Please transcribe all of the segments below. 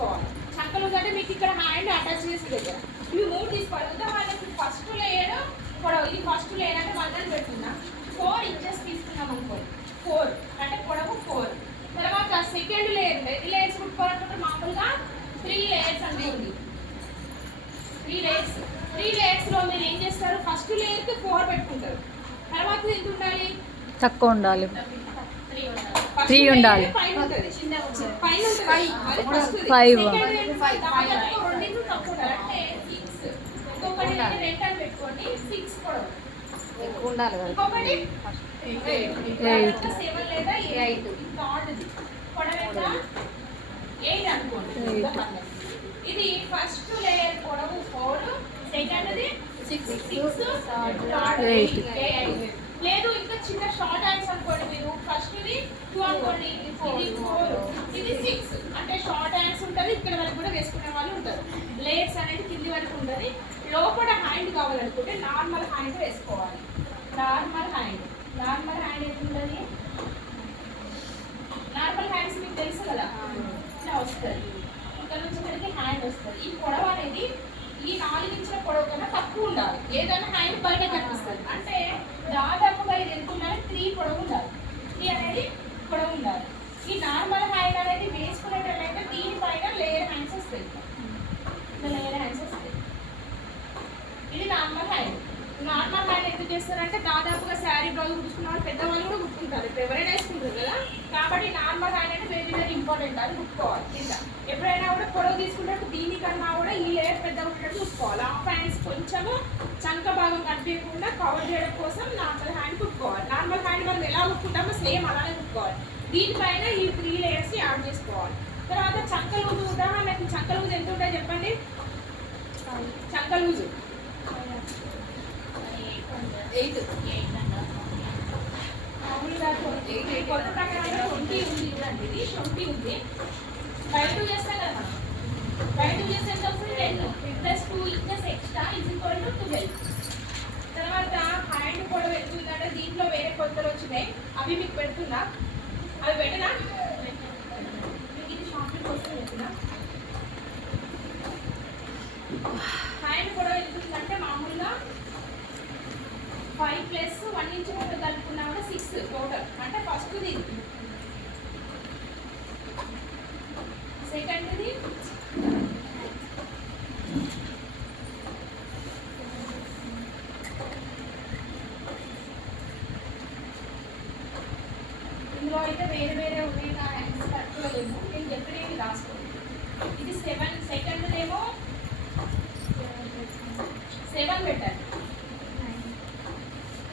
తీసుకోవాలి. చంక లూజ్ అంటే మీకు ఇక్కడ హ్యాండ్ అటాచ్ చేసే దగ్గర ఇవి 3 తీసుకోవాలి. ఉదాహరణకి ఫస్ట్ లేయర్ పొడవు, ఇది ఫస్ట్ లేయర్ అంటే 1 అని పెట్టుకున్నా 4 ఇంచెస్ తీసుకున్నాం అనుకోండి. 4 అంటే పొడవు 4. తర్వాత సెకండ్ లేయర్ ఎన్ని లేయర్స్ కుట్టుకోవాలనుకుంటే మామూలుగా 3 లేయర్స్ అనుకోండి. 3 లేయర్స్ లో మీరు ఏం చేస్తారు, ఫస్ట్ లేయర్ కి 4 పెట్టుకుంటారు. తర్వాత ఎంత ఉండాలి, తక్కువ ఉండాలి, 3 ఉండాలి. 5 ఉంటుంది, పైన 5 ఇంకొకటి 2 అని పెట్టుకోండి, 6 పొడవు ఎక్కువ ఉండాలి కదా. ఇంకొకటి 8 7 లేదా 8 థర్డ్ది పొడవు ఎంత 8 అనుకోండి. ఇది ఫస్ట్ లేయర్ పొడవు 4, సెకండ్ది 6, థర్డ్ 8. లేదు ఇంకా చిన్న షార్ట్ హ్యాండ్స్ అనుకోండి, మీరు ఫస్ట్ ఇది 2 అనుకోండి, ఇది 4, ఇది 6 అంటే షార్ట్ హ్యాండ్స్ ఉంటుంది. ఇక్కడ వరకు కూడా వేసుకునే వాళ్ళు ఉంటారు. లేయర్స్ అనేది కింది వరకు ఉంటుంది. లోపల హ్యాండ్ కావాలనుకుంటే నార్మల్ హ్యాండ్ వేసుకోవాలి. నార్మల్ హ్యాండ్ ఎంత ఉంటుంది, నార్మల్ హ్యాండ్స్ మీకు తెలుసు కదా, ఇలా వస్తుంది. ఇక్కడ నుంచి ఇక్కడికి హ్యాండ్ వస్తుంది. ఈ పొడవు అనేది ఈ 4 ఇంచుల పొడవు కన్నా తక్కువ ఉండాలి. ఏదైనా హ్యాండ్ బయట కనిపిస్తుంది అంటే దాదాపుగా ఇది ఎంత ఉండాలి, 3 పొడవు ఉండాలి. 3 అనేది పొడవు ఉండాలి. ఈ నార్మల్ హ్యాండ్ అనేది వేసుకునేటట్లయితే దీనిపైన లేయర్ హ్యాండ్స్ వస్తాయి. లేయర్ హ్యాండ్స్ వస్తాయి. ఇది నార్మల్ హ్యాండ్. నార్మల్ హ్యాండ్ ఎందుకు చేస్తారంటే దాదాపుగా శారీ బ్లౌజ్ కుట్టుకున్న వాళ్ళు పెద్దవాళ్ళు కూడా కుట్టుకుంటారు, ఇప్పుడు ఎవరైనా వేసుకుంటారు కదా. కాబట్టి నార్మల్ హ్యాండ్ అంటే వెరీ ఇంపార్టెంట్, అది కుట్టుకోవాలి. కింద ఎప్పుడైనా కూడా పొడవు తీసుకున్నట్టు దీనికన్నా కూడా ఈ లేయర్ పెద్దగా ఉన్నట్టు చూసుకోవాలి. హాఫ్ హ్యాండ్స్ కొంచెము చంక భాగం కనిపించకుండా కవర్ చేయడం కోసం నార్మల్ హ్యాండ్ కుట్టుకోవాలి. నార్మల్ హ్యాండ్ మనం ఎలా కుట్టుకుంటామో సేమ్ అలానే కుట్టుకోవాలి. దీనిపైన ఈ 3 లేయర్స్ యాడ్ చేసుకోవాలి. తర్వాత చంక లూజు, ఉదాహరణకి చంక లూజు ఎంత ఉంటాయి చెప్పండి, చంక లూజు 8 మామూలుగా కొత్త ప్రకారంగా 20 ఉంది. చూడండి ఇది 20 ఉంది. బై 2 చేస్తాం కదా మనం, బై 2 చేస్తే ఎంత వస్తుంది, 10 plus 2 inches extra is equal to 12. తర్వాత హ్యాండ్ పొడవు ఎంత ఉందంటే దీంట్లో వేరే కొత్తలు వచ్చినాయి, అవి మీకు పెడుతున్నా, అవి పెట్టినా మీకు ఇది షార్ట్ కోసం పెట్టినా. హ్యాండ్ పొడవు ఎంత ఉందంటే మామూలుగా 5 ప్లస్ 1 ఇంచ్ కూడా కలుపుకున్నా కూడా 6 టోటల్. అంటే ఫస్ట్ది, సెకండ్ది, ఇందులో అయితే వేరే వేరే ఉన్నాయి. నా హ్యాండ్స్ కట్టుకోలేము, నేను చెప్పినవి రాసుకోండి. ఇది 7, సెకండ్దేమో 7 పెట్టాలి,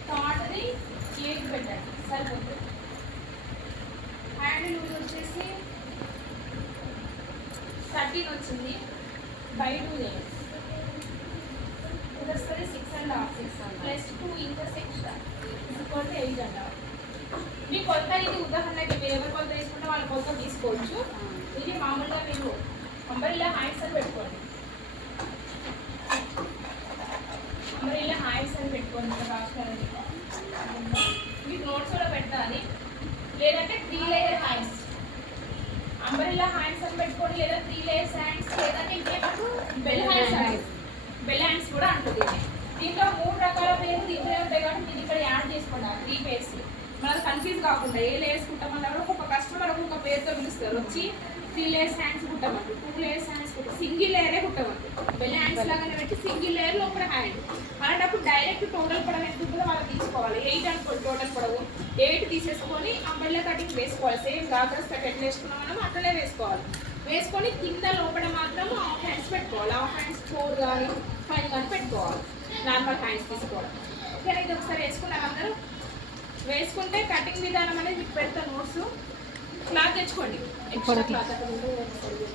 థర్డ్ది 8 పెట్టాలి, సరిపోతుంది. హ్యాండ్ లూజ్ వచ్చేసి 13 వచ్చింది, బై 2 చేయాలి. ఇది వస్తుంది 6.5 ప్లస్ 2 ఇంచెస్ ఎక్స్ట్రా ఇంకోటి 8.5. మీ కొత్త ఇది ఉదాహరణకి మీరు ఎవరి కొత్త తీసుకుంటే వాళ్ళ కొత్త తీసుకోవచ్చు. ఇది మామూలుగా మీరు అంబరిల్లా హ్యాండ్స్ అని పెట్టుకోండి, అంబరిల్లా హ్యాండ్స్ అని పెట్టుకోండి. ఇక్కడ రాసుకోవాలి, మీకు నోట్స్ కూడా పెట్టాలి. లేదంటే 3 లేయర్ హ్యాండ్స్, అంబరిల్లా హ్యాండ్స్ అని పెట్టుకోండి, లేదా 3 లేయర్స్ హ్యాండ్స్, లేదంటే ఇంకేమో బెల్ హ్యాండ్స్ కూడా అంటుంది. దీంట్లో 3 రకాల పేర్లు దీంట్లో ఉంటాయి కాబట్టి మీరు ఇక్కడ యాడ్ చేసుకోండి. 3 పేర్స్ మనకు కన్ఫ్యూజ్ కాకుండా ఏ లేయర్స్ కుట్టమన్నా కూడా ఒక్కొక్క కస్టమర్ ఒక్కొక్క పేరుతో పిలుస్తారు. వచ్చి 3 లేయర్స్ హ్యాండ్స్ కుట్టమంటారు, 2 లేయర్స్ హ్యాండ్స్ కుట్టారు, సింగిల్ లేయరే కుట్టమంటారు. బెల్ హ్యాండ్స్ లాగానే పెట్టి సింగిల్ లేయర్ లోపల హ్యాండ్. అలాంటప్పుడు డైరెక్ట్ టోటల్ పొడవు ఎంత ఉంటుందో వాళ్ళు తీసుకోవాలి. 8 అనుకోండి టోటల్ పొడవు, 8 తీసేసుకొని అంబరిల్లా కటింగ్ వేసుకోవాలి. సేమ్ గాగ్రాస్ కట్ ఎట్లా వేసుకున్నాం మనం అట్లనే వేసుకోవాలి. వేసుకొని కింద లోపల మాత్రం హాఫ్ హ్యాండ్స్ పెట్టుకోవాలి. హాఫ్ హ్యాండ్స్ 4 కానీ 5 కానీ పెట్టుకోవాలి. నార్మల్ హ్యాండ్స్ తీసుకోవడం. ఓకే, ఇది ఒకసారి వేసుకున్నాం అందరూ. వేసుకుంటే కటింగ్ విధానం అనేది మీకు పెడతా నోట్స్. క్లాత్ తెచ్చుకోండి, ఎక్స్ట్రా క్లాత్ అక్కడ ఉంటుంది.